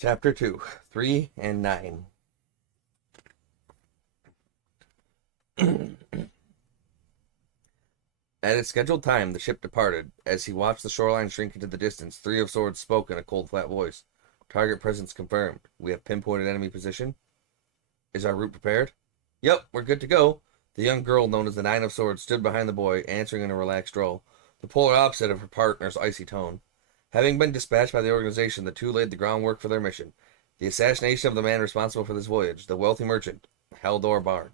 Chapter 2, 3 and 9. At its scheduled time, the ship departed. As he watched the shoreline shrink into the distance, Three of Swords spoke in a cold, flat voice. Target presence confirmed. We have pinpointed enemy position. Is our route prepared? Yep, we're good to go. The young girl known as the Nine of Swords stood behind the boy, answering in a relaxed drawl, the polar opposite of her partner's icy tone. Having been dispatched by the organization, the two laid the groundwork for their mission. The assassination of the man responsible for this voyage, the wealthy merchant, Haldor Barn.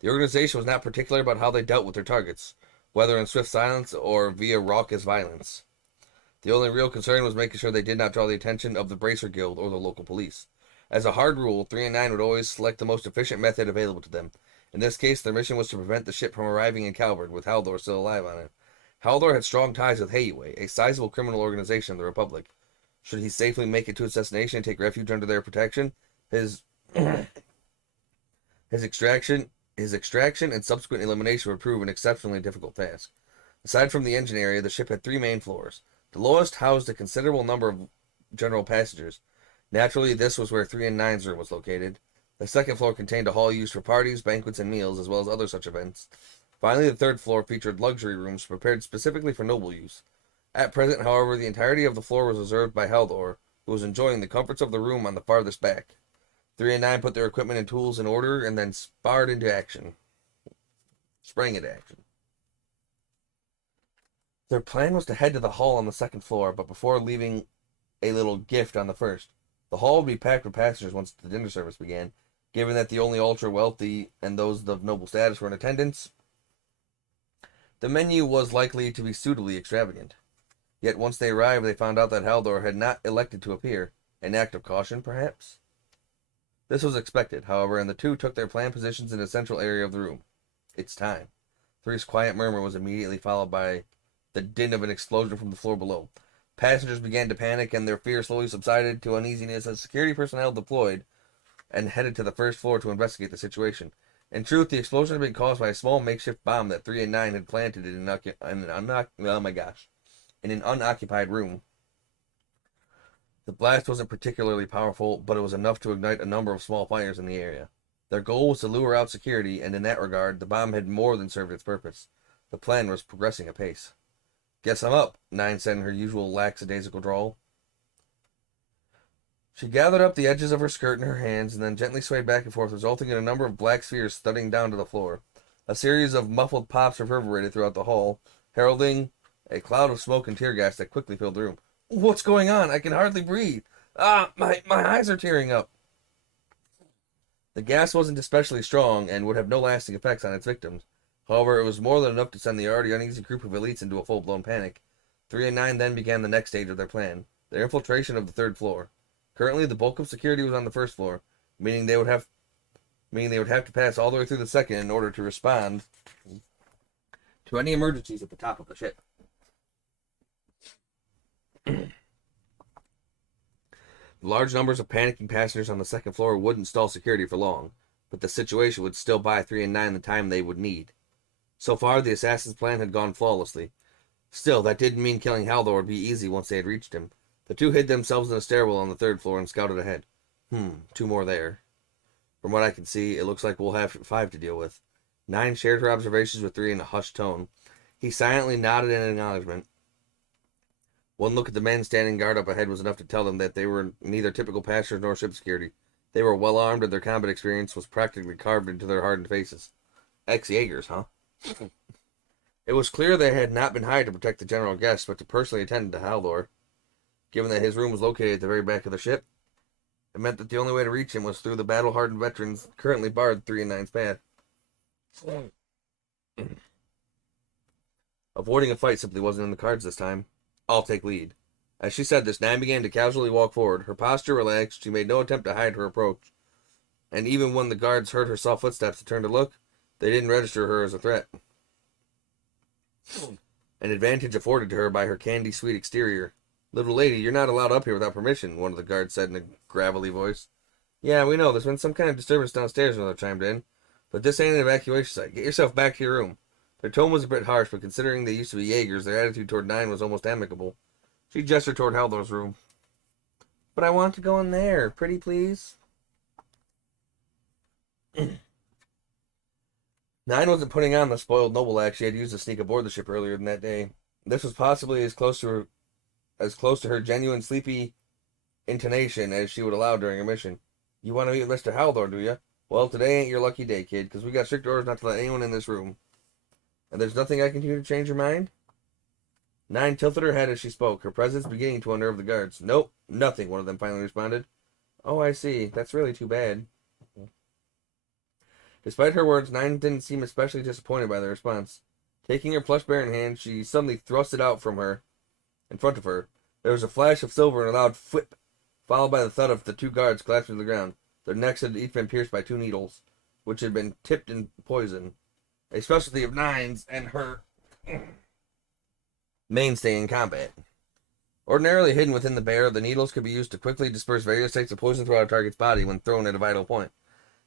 The organization was not particular about how they dealt with their targets, whether in swift silence or via raucous violence. The only real concern was making sure they did not draw the attention of the Bracer Guild or the local police. As a hard rule, 3 and 9 would always select the most efficient method available to them. In this case, their mission was to prevent the ship from arriving in Calvard with Haldor still alive on it. Haldor had strong ties with Heiwei, a sizable criminal organization of the Republic. Should he safely make it to its destination and take refuge under their protection, his his extraction and subsequent elimination would prove an exceptionally difficult task. Aside from the engine area, the ship had 3 main floors. The lowest housed a considerable number of general passengers. Naturally, this was where 3 and 9's room was located. The second floor contained a hall used for parties, banquets, and meals, as well as other such events. Finally, the third floor featured luxury rooms prepared specifically for noble use. At present, however, the entirety of the floor was reserved by Haldor, who was enjoying the comforts of the room on the farthest back. 3 and 9 put their equipment and tools in order and then sprang into action. Their plan was to head to the hall on the second floor, but before leaving a little gift on the first. The hall would be packed with passengers once the dinner service began. Given that the only ultra-wealthy and those of noble status were in attendance, the menu was likely to be suitably extravagant. Yet once they arrived, they found out that Haldor had not elected to appear. An act of caution, perhaps? This was expected, however, and the two took their planned positions in the central area of the room. It's time. Three's quiet murmur was immediately followed by the din of an explosion from the floor below. Passengers began to panic, and their fear slowly subsided to uneasiness as security personnel deployed and headed to the first floor to investigate the situation. In truth, the explosion had been caused by a small makeshift bomb that 3 and 9 had planted in an unoccupied room. The blast wasn't particularly powerful, but it was enough to ignite a number of small fires in the area. Their goal was to lure out security, and in that regard, the bomb had more than served its purpose. The plan was progressing apace. Guess I'm up, 9 said in her usual lackadaisical drawl. She gathered up the edges of her skirt in her hands and then gently swayed back and forth, resulting in a number of black spheres thudding down to the floor. A series of muffled pops reverberated throughout the hall, heralding a cloud of smoke and tear gas that quickly filled the room. What's going on? I can hardly breathe. My eyes are tearing up. The gas wasn't especially strong and would have no lasting effects on its victims. However, it was more than enough to send the already uneasy group of elites into a full-blown panic. 3 and 9 then began the next stage of their plan, their infiltration of the third floor. Currently, the bulk of security was on the first floor, meaning they would have to pass all the way through the second in order to respond to any emergencies at the top of the ship. Large numbers of panicking passengers on the second floor wouldn't stall security for long, but the situation would still buy 3 and 9 the time they would need. So far, the assassin's plan had gone flawlessly. Still, that didn't mean killing Haldor would be easy once they had reached him. The two hid themselves in a stairwell on the third floor and scouted ahead. 2 more there. From what I can see, it looks like we'll have 5 to deal with. 9 shared her observations with 3 in a hushed tone. He silently nodded in acknowledgement. One look at the men standing guard up ahead was enough to tell them that they were neither typical passengers nor ship security. They were well armed, and their combat experience was practically carved into their hardened faces. Ex-Jaegers, huh? It was clear they had not been hired to protect the general guest, but to personally attend to Haldor. Given that his room was located at the very back of the ship, it meant that the only way to reach him was through the battle-hardened veterans currently barred 3 and 9's path. Avoiding a fight simply wasn't in the cards this time. I'll take lead. As she said this, 9 began to casually walk forward. Her posture relaxed. She made no attempt to hide her approach. And even when the guards heard her soft footsteps and turned to look, they didn't register her as a threat. An advantage afforded to her by her candy-sweet exterior. Little lady, you're not allowed up here without permission, one of the guards said in a gravelly voice. Yeah, we know. There's been some kind of disturbance downstairs, another chimed in. But this ain't an evacuation site. Get yourself back to your room. Their tone was a bit harsh, but considering they used to be Jaegers, their attitude toward 9 was almost amicable. She gestured toward Haldor's room. But I want to go in there. Pretty please? Nine wasn't putting on the spoiled noble act she had used to sneak aboard the ship earlier in that day. This was possibly as close to her genuine sleepy intonation as she would allow during her mission. You want to meet with Mr. Haldor, do you? Well, today ain't your lucky day, kid, because we got strict orders not to let anyone in this room. And there's nothing I can do to change your mind? Nine tilted her head as she spoke, her presence beginning to unnerve the guards. Nope, nothing, one of them finally responded. Oh, I see. That's really too bad. Despite her words, Nine didn't seem especially disappointed by the response. Taking her plush bear in hand, she suddenly thrust it out from her, in front of her. There was a flash of silver and a loud whip, followed by the thud of the two guards collapsing to the ground. Their necks had each been pierced by two needles, which had been tipped in poison, a specialty of Nine's and her mainstay in combat. Ordinarily hidden within the bear, the needles could be used to quickly disperse various types of poison throughout a target's body when thrown at a vital point.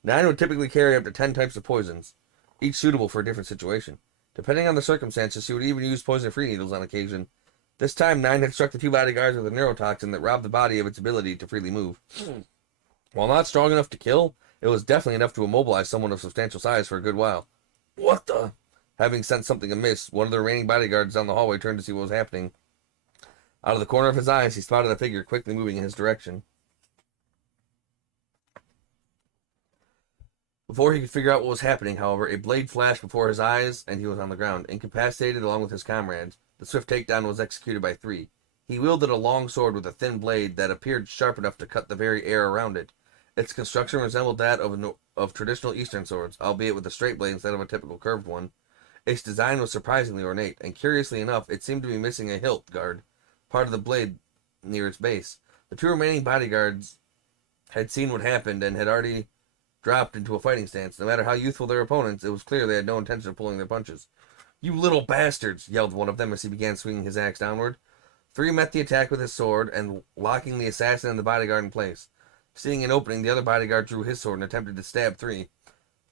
Nine would typically carry up to 10 types of poisons, each suitable for a different situation. Depending on the circumstances, she would even use poison-free needles on occasion. This time, Nine had struck the two bodyguards with a neurotoxin that robbed the body of its ability to freely move. While not strong enough to kill, it was definitely enough to immobilize someone of substantial size for a good while. What the? Having sensed something amiss, one of the remaining bodyguards down the hallway turned to see what was happening. Out of the corner of his eyes, he spotted a figure quickly moving in his direction. Before he could figure out what was happening, however, a blade flashed before his eyes, and he was on the ground, incapacitated along with his comrades. The swift takedown was executed by three. He wielded a long sword with a thin blade that appeared sharp enough to cut the very air around it. Its construction resembled that of traditional Eastern swords, albeit with a straight blade instead of a typical curved one. Its design was surprisingly ornate, and curiously enough, it seemed to be missing a hilt guard, part of the blade near its base. The two remaining bodyguards had seen what happened and had already dropped into a fighting stance. No matter how youthful their opponents, it was clear they had no intention of pulling their punches. You little bastards, yelled one of them as he began swinging his axe downward. Three met the attack with his sword, and locking the assassin and the bodyguard in place. Seeing an opening, the other bodyguard drew his sword and attempted to stab Three.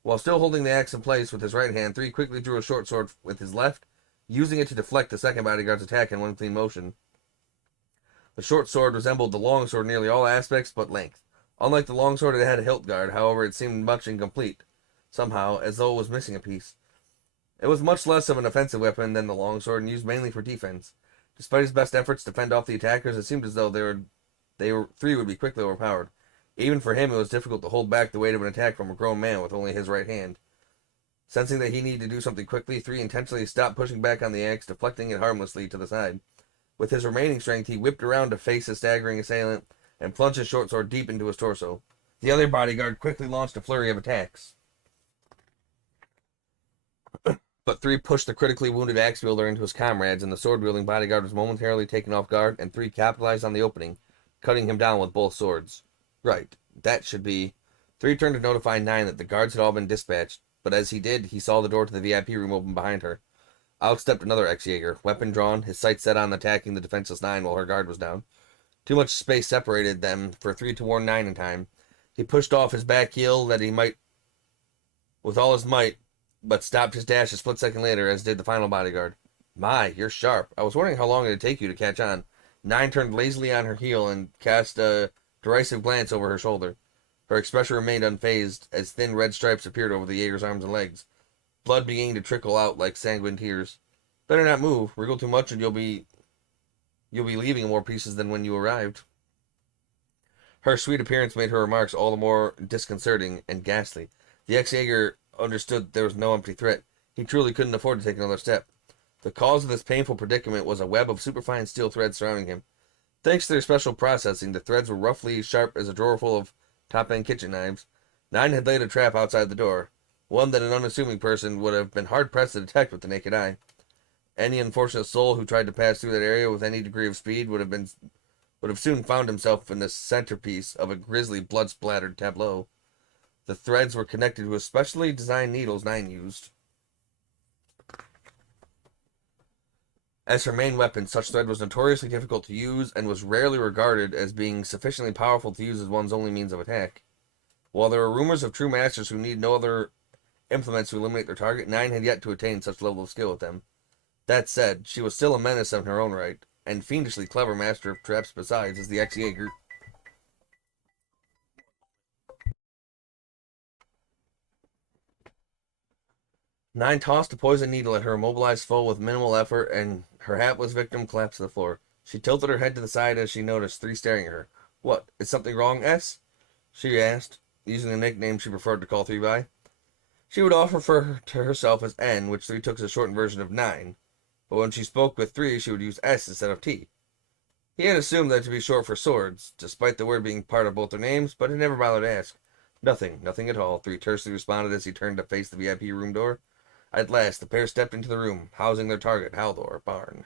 While still holding the axe in place with his right hand, Three quickly drew a short sword with his left, using it to deflect the second bodyguard's attack in one clean motion. The short sword resembled the long sword in nearly all aspects but length. Unlike the longsword, it had a hilt guard. However, it seemed much incomplete, somehow, as though it was missing a piece. It was much less of an offensive weapon than the longsword and used mainly for defense. Despite his best efforts to fend off the attackers, it seemed as though Three would be quickly overpowered. Even for him, it was difficult to hold back the weight of an attack from a grown man with only his right hand. Sensing that he needed to do something quickly, Three intentionally stopped pushing back on the axe, deflecting it harmlessly to the side. With his remaining strength, he whipped around to face the staggering assailant and plunged his short sword deep into his torso. The other bodyguard quickly launched a flurry of attacks. But Three pushed the critically wounded axe wielder into his comrades, and the sword-wielding bodyguard was momentarily taken off guard, and Three capitalized on the opening, cutting him down with both swords. Right, that should be... Three turned to notify Nine that the guards had all been dispatched, but as he did, he saw the door to the VIP room open behind her. Out stepped another ex-Jaeger, weapon drawn, his sights set on attacking the defenseless Nine while her guard was down. Too much space separated them for Three to warn Nine in time. He pushed off his back heel that he might, with all his might, but stopped his dash a split second later, as did the final bodyguard. My, you're sharp. I was wondering how long it'd take you to catch on. Nine turned lazily on her heel and cast a derisive glance over her shoulder. Her expression remained unfazed as thin red stripes appeared over the Jaeger's arms and legs, blood beginning to trickle out like sanguine tears. Better not move. Wriggle too much and you'll be leaving more pieces than when you arrived. Her sweet appearance made her remarks all the more disconcerting and ghastly. The ex-Jaeger understood there was no empty threat. He truly couldn't afford to take another step. The cause of this painful predicament was a web of superfine steel threads surrounding him. Thanks to their special processing, the threads were roughly sharp as a drawer full of top-end kitchen knives. Nine had laid a trap outside the door, one that an unassuming person would have been hard-pressed to detect with the naked eye. Any unfortunate soul who tried to pass through that area with any degree of speed would have soon found himself in the centerpiece of a grisly, blood-splattered tableau. The threads were connected with specially designed needles Nine used. As her main weapon, such thread was notoriously difficult to use and was rarely regarded as being sufficiently powerful to use as one's only means of attack. While there were rumors of true masters who need no other implements to eliminate their target, Nine had yet to attain such level of skill with them. That said, she was still a menace in her own right, and fiendishly clever master of traps besides, as the ex-Jaeger. 9 tossed a poison needle at her immobilized foe with minimal effort, and her hapless victim collapsed to the floor. She tilted her head to the side as she noticed 3 staring at her. What? Is something wrong, S? She asked, using the nickname she preferred to call 3 by. She would offer to herself as N, which 3 took as a shortened version of 9, but when she spoke with 3, she would use S instead of T. He had assumed that to be short for swords, despite the word being part of both their names, but had never bothered to ask. Nothing at all, 3 tersely responded as he turned to face the VIP room door. At last, the pair stepped into the room, housing their target, Haldor Barn.